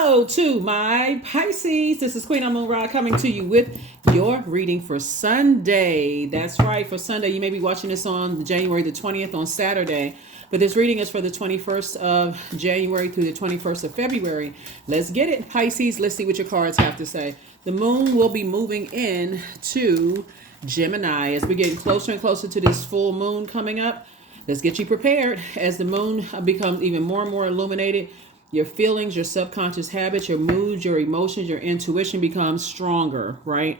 Hello to my Pisces. This is Queen Amun Ra coming to you with your reading for Sunday. That's right, for Sunday. You may be watching this on January the 20th on Saturday, but this reading is for the 21st of January through the 21st of February. Let's get it, Pisces. Let's see what your cards have to say. The moon will be moving in to Gemini as we're getting closer and closer to this full moon coming up. Let's get you prepared as the moon becomes even more and more illuminated. Your feelings, your subconscious habits, your moods, your emotions, your intuition becomes stronger, right?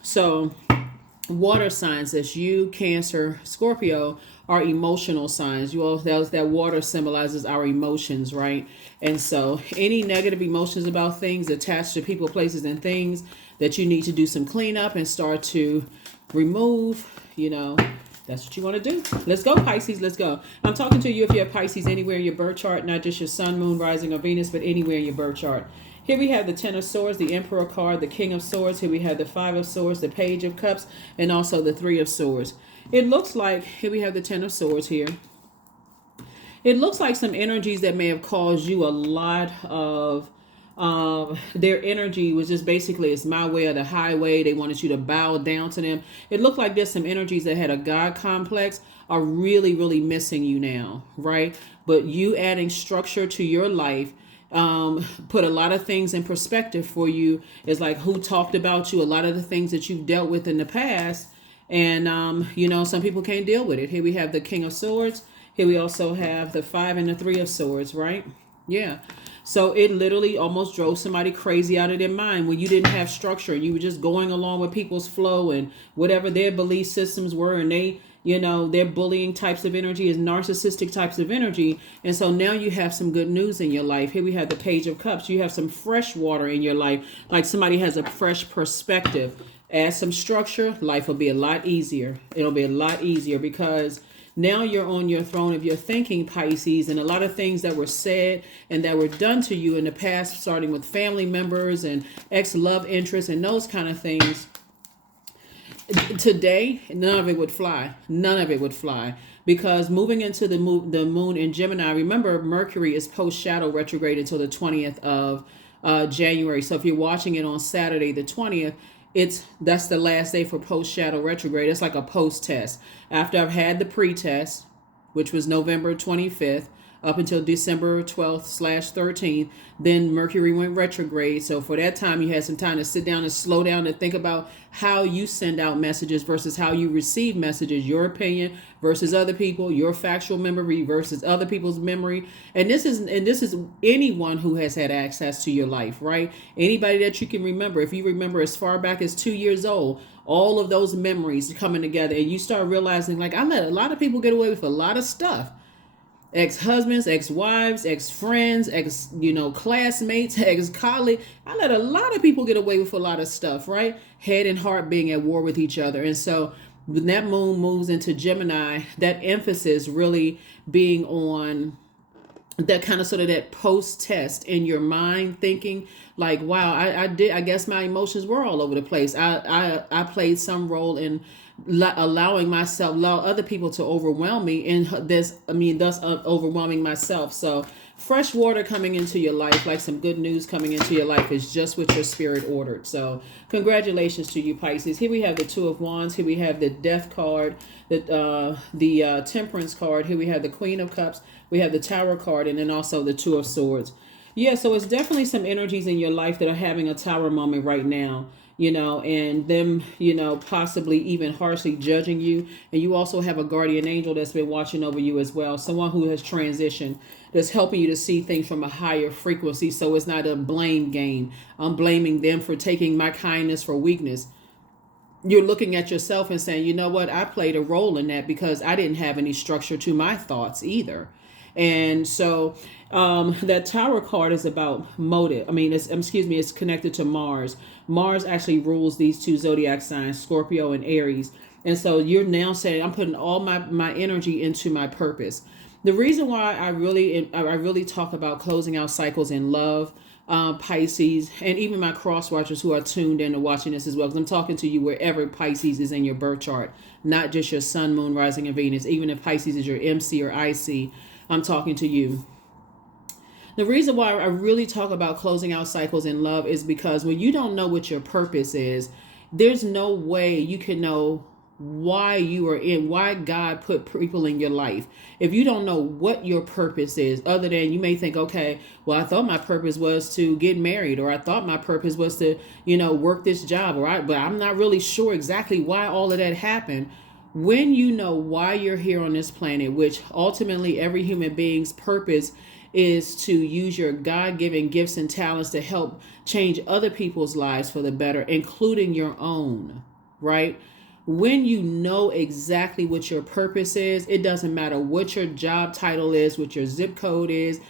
So water signs, that's you, Cancer, Scorpio, are emotional signs. You all, that water symbolizes our emotions, right? And so any negative emotions about things attached to people, places, and things that you need to do some cleanup and start to remove, that's what you want to do. Let's go, Pisces. Let's go. I'm talking to you if you have Pisces anywhere in your birth chart, not just your sun, moon, rising, or Venus, but anywhere in your birth chart. Here we have the Ten of Swords, the Emperor card, the King of Swords. Here we have the Five of Swords, the Page of Cups, and also the Three of Swords. It looks like, here we have the Ten of Swords here. It looks like some energies that may have caused you a lot of their energy was just basically, it's my way or the highway. They wanted you to bow down to them. It looked like there's some energies that had a God complex are really, really missing you now, right? But you adding structure to your life put a lot of things in perspective for you. It's like who talked about you, a lot of the things that you've dealt with in the past. And, some people can't deal with it. Here we have the King of Swords. Here we also have the Five and the Three of Swords, right? Yeah. So it literally almost drove somebody crazy out of their mind when you didn't have structure. You were just going along with people's flow and whatever their belief systems were. And they, their bullying types of energy is narcissistic types of energy. And so now you have some good news in your life. Here we have the Page of Cups. You have some fresh water in your life. Like somebody has a fresh perspective. Add some structure. Life will be a lot easier. It'll be a lot easier because now you're on your throne of your thinking, Pisces, and a lot of things that were said and that were done to you in the past, starting with family members and ex-love interests and those kind of things. Today, none of it would fly. None of it would fly. Because moving into the moon in Gemini, remember Mercury is post-shadow retrograde until the 20th of January. So if you're watching it on Saturday, the 20th, that's the last day for post shadow retrograde. It's like a post test. After I've had the pre-test, which was November 25th up until December 12th/13th, then Mercury went retrograde. So for that time, you had some time to sit down and slow down and think about how you send out messages versus how you receive messages, your opinion versus other people, your factual memory versus other people's memory. And this is anyone who has had access to your life, right? Anybody that you can remember. If you remember as far back as 2 years old, all of those memories coming together, and you start realizing, like, I let a lot of people get away with a lot of stuff. Ex-husbands, ex-wives, ex-friends, classmates, ex-colleagues. I let a lot of people get away with a lot of stuff, right? Head and heart being at war with each other. And so when that moon moves into Gemini, that emphasis really being on that kind of sort of that post test in your mind, thinking like, wow, I guess my emotions were all over the place. I played some role in allow other people to overwhelm me, and thus overwhelming myself. So fresh water coming into your life, like some good news coming into your life, is just what your spirit ordered. So congratulations to you, Pisces. Here we have the Two of Wands. Here we have the Death card, the Temperance card. Here we have the Queen of Cups. We have the Tower card, and then also the Two of Swords. Yeah, so it's definitely some energies in your life that are having a Tower moment right now. And them, possibly even harshly judging you. And you also have a guardian angel that's been watching over you as well. Someone who has transitioned, that's helping you to see things from a higher frequency. So it's not a blame game. I'm blaming them for taking my kindness for weakness. You're looking at yourself and saying, you know what? I played a role in that because I didn't have any structure to my thoughts either. And so that Tower card is about motive. It's connected to Mars. Mars actually rules these two zodiac signs, Scorpio and Aries. And so you're now saying, I'm putting all my energy into my purpose. The reason why I really talk about closing out cycles in love, Pisces, and even my cross watchers who are tuned in and watching this as well, because I'm talking to you wherever Pisces is in your birth chart, not just your sun, moon, rising, and Venus. Even if Pisces is your MC or IC, I'm talking to you. The reason why I really talk about closing out cycles in love is because when you don't know what your purpose is, there's no way you can know why God put people in your life. If you don't know what your purpose is, other than you may think, okay, well, I thought my purpose was to get married, or I thought my purpose was to, work this job, but I'm not really sure exactly why all of that happened. When you know why you're here on this planet, which ultimately every human being's purpose is to use your God-given gifts and talents to help change other people's lives for the better, including your own, right? When you know exactly what your purpose is, it doesn't matter what your job title is, what your zip code is,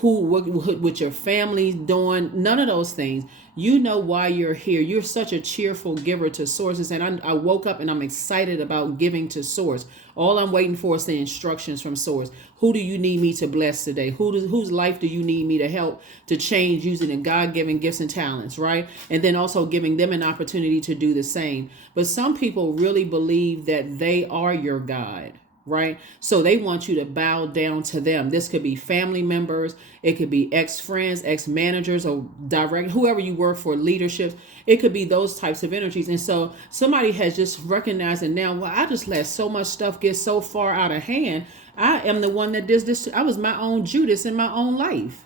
what your family's doing, none of those things. You know why you're here. You're such a cheerful giver to sources. And I woke up and I'm excited about giving to source. All I'm waiting for is the instructions from source. Who do you need me to bless today? Whose life do you need me to help to change using the God-given gifts and talents, right? And then also giving them an opportunity to do the same. But some people really believe that they are your God, right? So they want you to bow down to them. This could be family members. It could be ex-friends, ex-managers, or direct, whoever you work for, leadership. It could be those types of energies. And so somebody has just recognized it now. Well, I just let so much stuff get so far out of hand. I am the one that does this. I was my own Judas in my own life.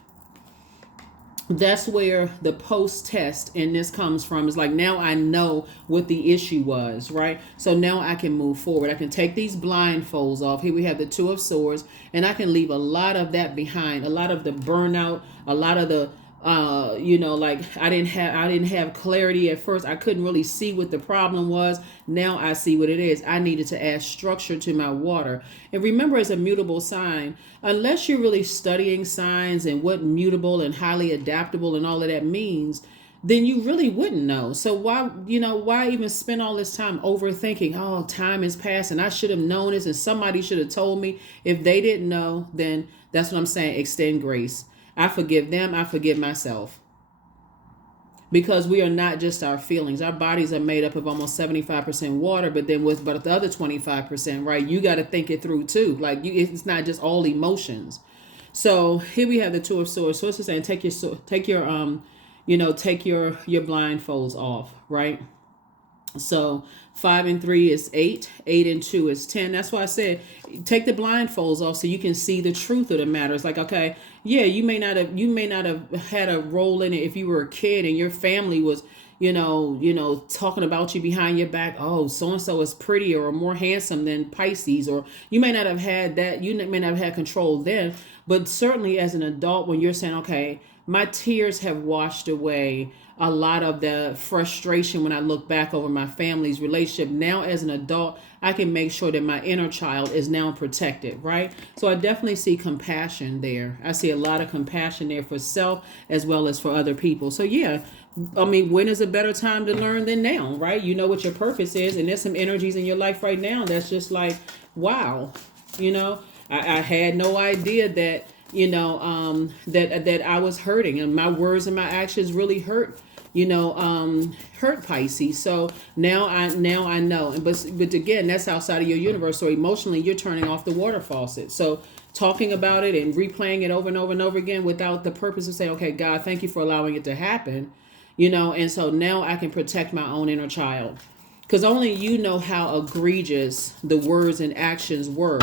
That's where the post-test in this comes from. It's like, now I know what the issue was, right? So now I can move forward. I can take these blindfolds off. Here we have the Two of Swords, and I can leave a lot of that behind. A lot of the burnout, a lot of the like I didn't have clarity at first. I couldn't really see what the problem was. Now I see what it is. I needed to add structure to my water. And remember, as a mutable sign, unless you're really studying signs and what mutable and highly adaptable and all of that means, then you really wouldn't know. So why even spend all this time overthinking, oh, time has passed and I should have known this and somebody should have told me. If they didn't know, then that's what I'm saying. Extend grace. I forgive them. I forgive myself. Because we are not just our feelings. Our bodies are made up of almost 75% water, but then but the other 25%, right? You got to think it through too. Like it's not just all emotions. So here we have the Two of Swords. So it's saying take your blindfolds off, right? So 5 and 3 is 8. 8 and 2 is 10. That's why I said take the blindfolds off so you can see the truth of the matter. It's like, okay, yeah, you may not have had a role in it if you were a kid and your family was, talking about you behind your back. Oh, so and so is prettier or more handsome than Pisces, or you may not have had that. You may not have had control then, but certainly as an adult, when you're saying, okay, my tears have washed away a lot of the frustration when I look back over my family's relationship. Now, as an adult, I can make sure that my inner child is now protected, right? So I definitely see compassion there. I see a lot of compassion there for self as well as for other people. So yeah, I mean, when is a better time to learn than now, right? You know what your purpose is, and there's some energies in your life right now that's just like, wow, I had no idea that, that I was hurting, and my words and my actions really hurt Pisces. So now I know. But again, that's outside of your universe. So emotionally, you're turning off the water faucet. So talking about it and replaying it over and over and over again without the purpose of saying, okay, God, thank you for allowing it to happen. And so now I can protect my own inner child. Because only you know how egregious the words and actions were,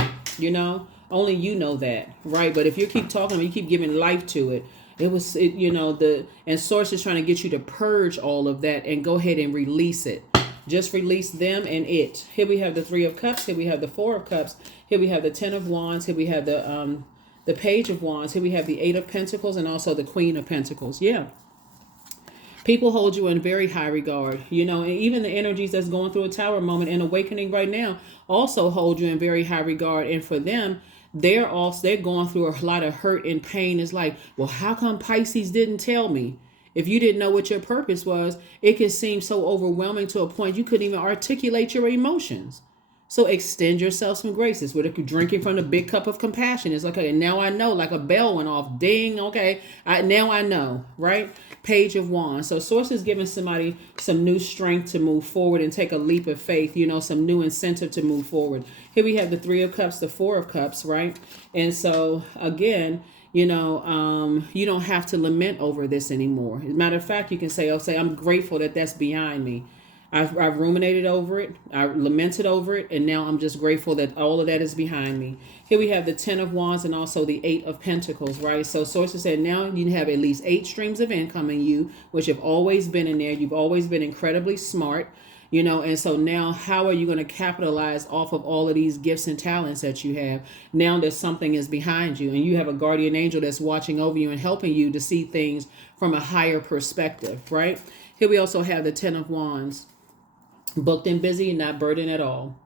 Only you know that, right? But if you keep talking, you keep giving life to it. And source is trying to get you to purge all of that and go ahead and release it. Just release them and it. Here we have the Three of Cups. Here we have the Four of Cups. Here we have the Ten of Wands. Here we have the Page of Wands. Here we have the Eight of Pentacles and also the Queen of Pentacles. Yeah. People hold you in very high regard, and even the energies that's going through a tower moment and awakening right now also hold you in very high regard. And for them, they're going through a lot of hurt and pain. It's like, well, how come Pisces didn't tell me? If you didn't know what your purpose was, it can seem so overwhelming to a point you couldn't even articulate your emotions. So extend yourself some graces. With drinking from the big cup of compassion. It's like, okay, now I know, like a bell went off. Ding, okay. Now I know, right? Page of Wands. So Source is giving somebody some new strength to move forward and take a leap of faith, some new incentive to move forward. Here we have the Three of Cups, the Four of Cups, right? And so again, You don't have to lament over this anymore. As a matter of fact, you can say, I'm grateful that that's behind me. I've ruminated over it. I lamented over it. And now I'm just grateful that all of that is behind me. Here we have the 10 of Wands and also the 8 of Pentacles, right? So sources said now you have at least 8 streams of income in you, which have always been in there. You've always been incredibly smart. And so now how are you going to capitalize off of all of these gifts and talents that you have now that something is behind you and you have a guardian angel that's watching over you and helping you to see things from a higher perspective, right? Here we also have the 10 of Wands. Booked and busy and not burdened at all.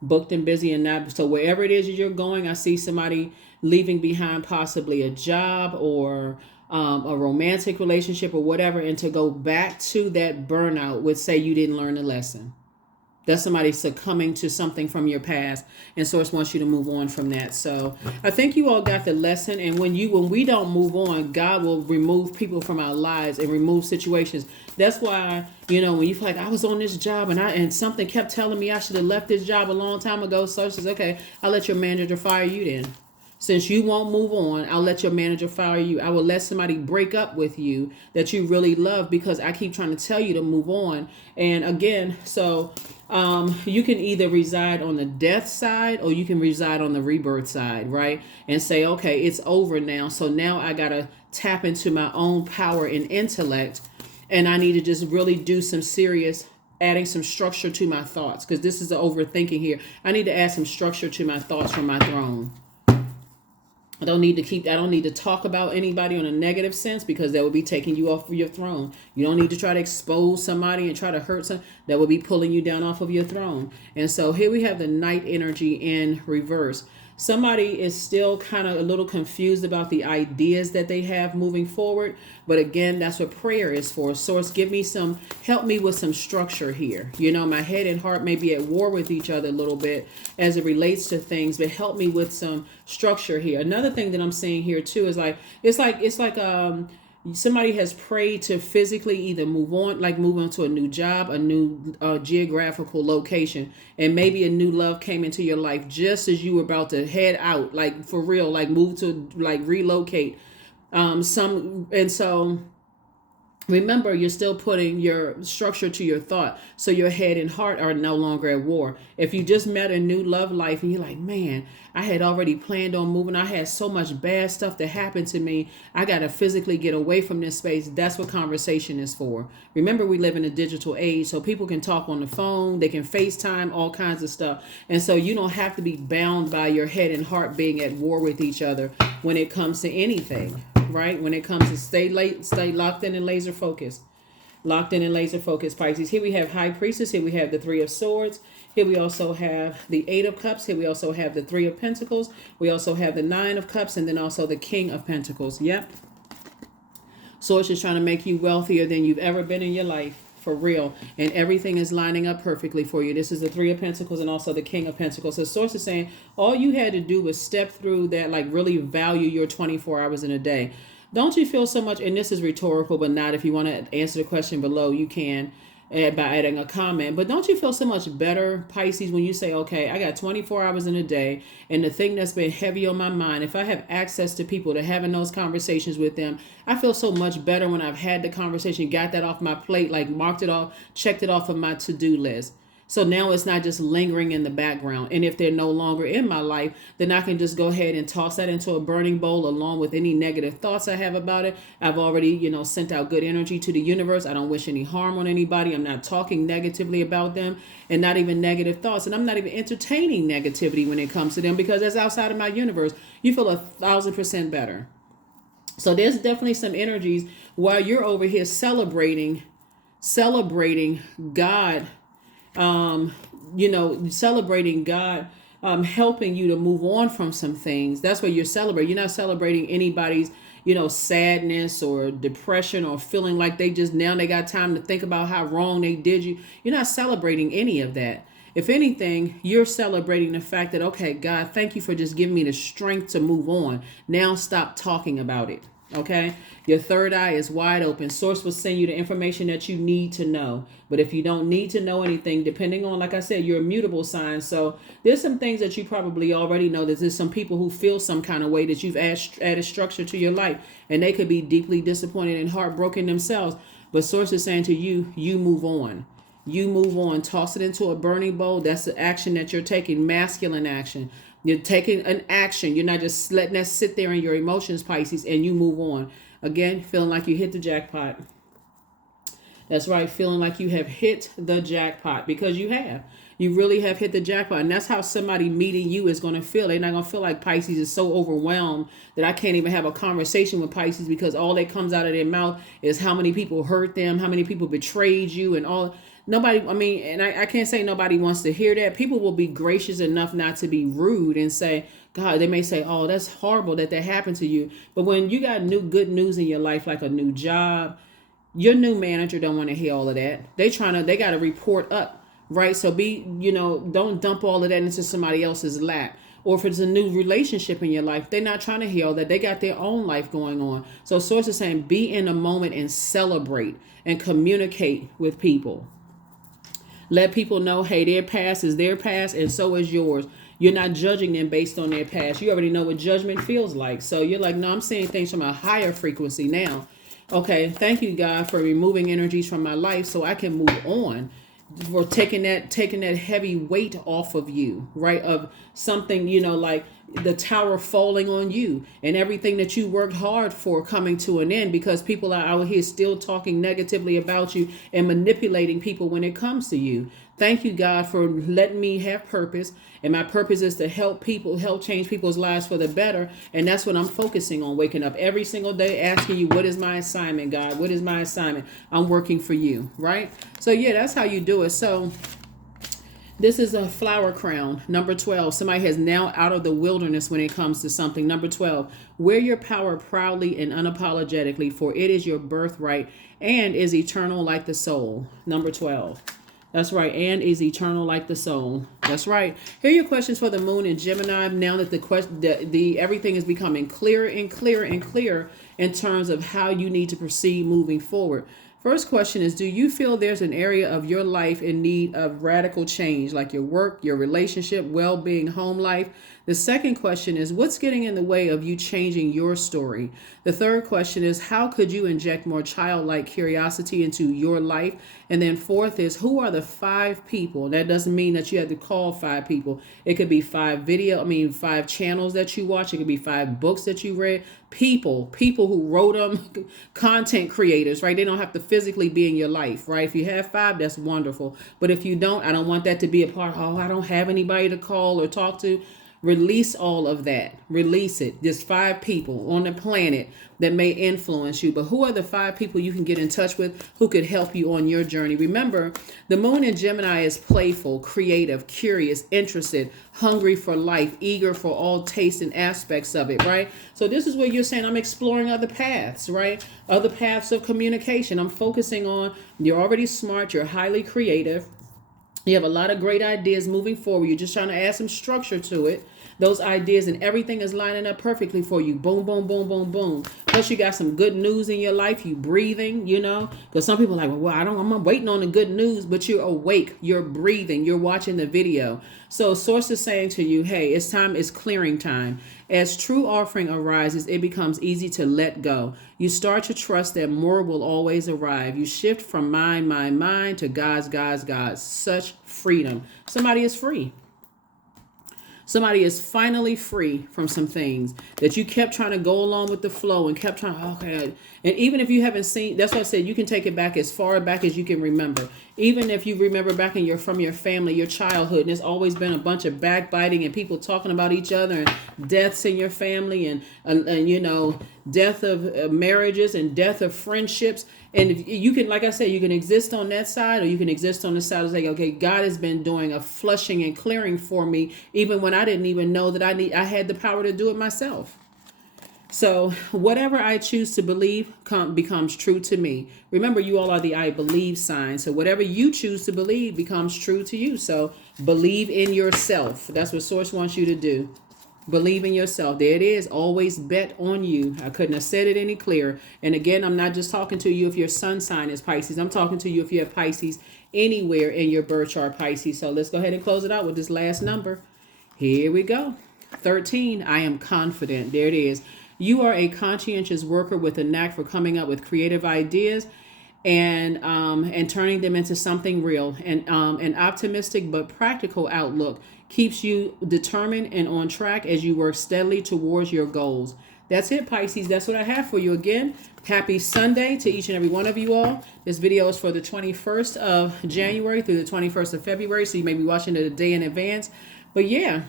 Booked and busy and not. So wherever it is you're going, I see somebody leaving behind possibly a job or a romantic relationship or whatever, and to go back to that burnout would say you didn't learn a lesson. That's somebody succumbing to something from your past, and Source wants you to move on from that. So I think you all got the lesson. And when we don't move on, God will remove people from our lives and remove situations. That's why, when you feel like I was on this job and something kept telling me I should have left this job a long time ago. Source says, okay, I'll let your manager fire you then. Since you won't move on, I'll let your manager fire you. I will let somebody break up with you that you really love because I keep trying to tell you to move on. And again, so you can either reside on the death side or you can reside on the rebirth side, right? And say, okay, it's over now. So now I got to tap into my own power and intellect. And I need to just really do some serious adding some structure to my thoughts, because this is the overthinking here. I need to add some structure to my thoughts from my throne. I don't need to talk about anybody on a negative sense, because that would be taking you off of your throne. You don't need to try to expose somebody and try to hurt some. That would be pulling you down off of your throne. And so here we have the Knight energy in reverse. Somebody is still kind of a little confused about the ideas that they have moving forward. But again, that's what prayer is for. Source, help me with some structure here. My head and heart may be at war with each other a little bit as it relates to things, but help me with some structure here. Another thing that I'm seeing here too is it's like somebody has prayed to physically either move on to a new job, a new geographical location, and maybe a new love came into your life just as you were about to head out, like for real, like move to relocate. So remember, you're still putting your structure to your thought. So your head and heart are no longer at war. If you just met a new love life and you're like, man, I had already planned on moving. I had so much bad stuff that happened to me. I got to physically get away from this space. That's what conversation is for. Remember, we live in a digital age, so people can talk on the phone. They can FaceTime, all kinds of stuff. And so you don't have to be bound by your head and heart being at war with each other when it comes to anything. Right? When it comes to stay locked in and laser focused. Locked in and laser focused, Pisces. Here we have High Priestess. Here we have the 3 of Swords. Here we also have the 8 of Cups. Here we also have the 3 of Pentacles. We also have the 9 of Cups, and then also the King of Pentacles. Yep. Source is trying to make you wealthier than you've ever been in your life. For real. And everything is lining up perfectly for you. This is the 3 of Pentacles and also the King of Pentacles. So Source is saying all you had to do was step through that, really value your 24 hours in a day. Don't you feel so much, and this is rhetorical, but not, if you want to answer the question below, you can add by adding a comment. But don't you feel so much better, Pisces, when you say, okay, I got 24 hours in a day, and the thing that's been heavy on my mind, if I have access to people, to having those conversations with them, I feel so much better when I've had the conversation, got that off my plate, marked it off, checked it off of my to-do list. So now it's not just lingering in the background. And if they're no longer in my life, then I can just go ahead and toss that into a burning bowl along with any negative thoughts I have about it. I've already, sent out good energy to the universe. I don't wish any harm on anybody. I'm not talking negatively about them, and not even negative thoughts. And I'm not even entertaining negativity when it comes to them, because that's outside of my universe. You feel 1,000% better. So there's definitely some energies while you're over here celebrating God, celebrating God, helping you to move on from some things. That's what you're celebrating. You're not celebrating anybody's, sadness or depression or feeling like they got time to think about how wrong they did you. You're not celebrating any of that. If anything, you're celebrating the fact that, okay, God, thank you for just giving me the strength to move on. Now stop talking about it. Okay, your third eye is wide open. Source will send you the information that you need to know. But if you don't need to know anything, depending on, like I said, you're a mutable sign. So there's some things that you probably already know. That there's some people who feel some kind of way that you've added structure to your life, and they could be deeply disappointed and heartbroken themselves. But Source is saying to you, you move on. You move on. Toss it into a burning bowl. That's the action that you're taking, masculine action. You're taking an action. You're not just letting that sit there in your emotions, Pisces, and you move on. Again, feeling like you hit the jackpot. That's right, feeling like you have hit the jackpot, because you have. You really have hit the jackpot. And that's how somebody meeting you is going to feel. They're not going to feel like Pisces is so overwhelmed that I can't even have a conversation with Pisces, because all that comes out of their mouth is how many people hurt them, how many people betrayed you, and all. Nobody, I mean, and I can't say nobody wants to hear that. People will be gracious enough not to be rude and say, God, they may say, oh, that's horrible that happened to you. But when you got good news in your life, like a new job, your new manager don't want to hear all of that. They got to report up, right? So don't dump all of that into somebody else's lap. Or if it's a new relationship in your life, they're not trying to hear all that. They got their own life going on. So Source is saying, be in the moment and celebrate and communicate with people. Let people know, hey, their past is their past and so is yours. You're not judging them based on their past. You already know what judgment feels like. So you're like, no, I'm seeing things from a higher frequency now. Okay, thank you, God, for removing energies from my life so I can move on. For taking that heavy weight off of you, right? Of something, like the tower falling on you and everything that you worked hard for coming to an end, because people are out here still talking negatively about you and manipulating people when it comes to you. Thank you, God, for letting me have purpose. And my purpose is to help people, help change people's lives for the better. And that's what I'm focusing on, waking up every single day, asking you, what is my assignment, God? What is my assignment? I'm working for you, right? So yeah, that's how you do it. So this is a flower crown. Number 12, somebody has now out of the wilderness when it comes to something. Number 12, wear your power proudly and unapologetically, for it is your birthright and is eternal like the soul. Number 12. That's right, and is eternal like the soul. That's right. Here are your questions for the moon in Gemini. Now that the everything is becoming clearer and clearer and clearer in terms of how you need to proceed moving forward. First question is, do you feel there's an area of your life in need of radical change, like your work, your relationship, well-being, home life? The second question is, what's getting in the way of you changing your story? The third question is, how could you inject more childlike curiosity into your life? And then fourth is, who are the 5 people? That doesn't mean that you have to call 5 people. It could be 5 channels that you watch. It could be 5 books that you read. People who wrote them, content creators, right? They don't have to physically be in your life, right? If you have 5, that's wonderful. But if you don't, I don't want that to be a part. Oh, I don't have anybody to call or talk to. Release all of that. Release it. There's 5 people on the planet that may influence you. But who are the 5 people you can get in touch with who could help you on your journey? Remember, the moon in Gemini is playful, creative, curious, interested, hungry for life, eager for all tastes and aspects of it, right? So this is where you're saying, I'm exploring other paths, right? Other paths of communication. I'm focusing on, you're already smart, you're highly creative. You have a lot of great ideas moving forward. You're just trying to add some structure to it. Those ideas and everything is lining up perfectly for you. Boom, boom, boom, boom, boom. Plus you got some good news in your life. You breathing, because some people are like, well, I'm waiting on the good news, but you're awake. You're breathing. You're watching the video. So Source is saying to you, hey, it's clearing time. As true offering arises, it becomes easy to let go. You start to trust that more will always arrive. You shift from mine to God's. Such freedom. Somebody is free. Somebody is finally free from some things that you kept trying to go along with the flow and kept trying, okay. And even if you haven't seen, that's why I said you can take it back as far back as you can remember. Even if you remember back from your family, your childhood, and there's always been a bunch of backbiting and people talking about each other and deaths in your family and death of marriages and death of friendships. And if you can, like I said, you can exist on that side or you can exist on the side of saying, okay, God has been doing a flushing and clearing for me, even when I didn't even know that I had the power to do it myself. So whatever I choose to believe becomes true to me. Remember, you all are the I believe sign. So whatever you choose to believe becomes true to you. So believe in yourself. That's what Source wants you to do. Believe in yourself. There it is. Always bet on you. I couldn't have said it any clearer. And again, I'm not just talking to you if your sun sign is Pisces. I'm talking to you if you have Pisces anywhere in your birth chart, Pisces. So let's go ahead and close it out with this last number. Here we go. 13. I am confident. There it is. You are a conscientious worker with a knack for coming up with creative ideas and turning them into something real. And an optimistic but practical outlook keeps you determined and on track as you work steadily towards your goals. That's it, Pisces. That's what I have for you. Again, happy Sunday to each and every one of you all. This video is for the 21st of January through the 21st of February, so you may be watching it a day in advance. But yeah,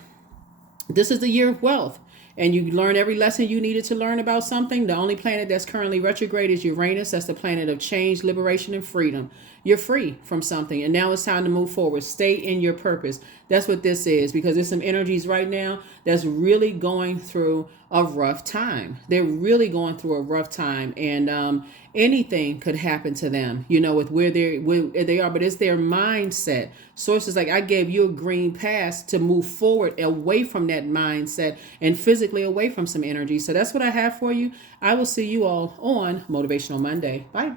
this is the year of wealth. And you learn every lesson you needed to learn about something. The only planet that's currently retrograde is Uranus. That's the planet of change, liberation, and freedom. You're free from something. And now it's time to move forward. Stay in your purpose. That's what this is, because there's some energies right now that's really going through a rough time. They're really going through a rough time. And anything could happen to them, with where they are. But it's their mindset. Sources like, I gave you a green pass to move forward away from that mindset and physically away from some energy. So that's what I have for you. I will see you all on Motivational Monday. Bye.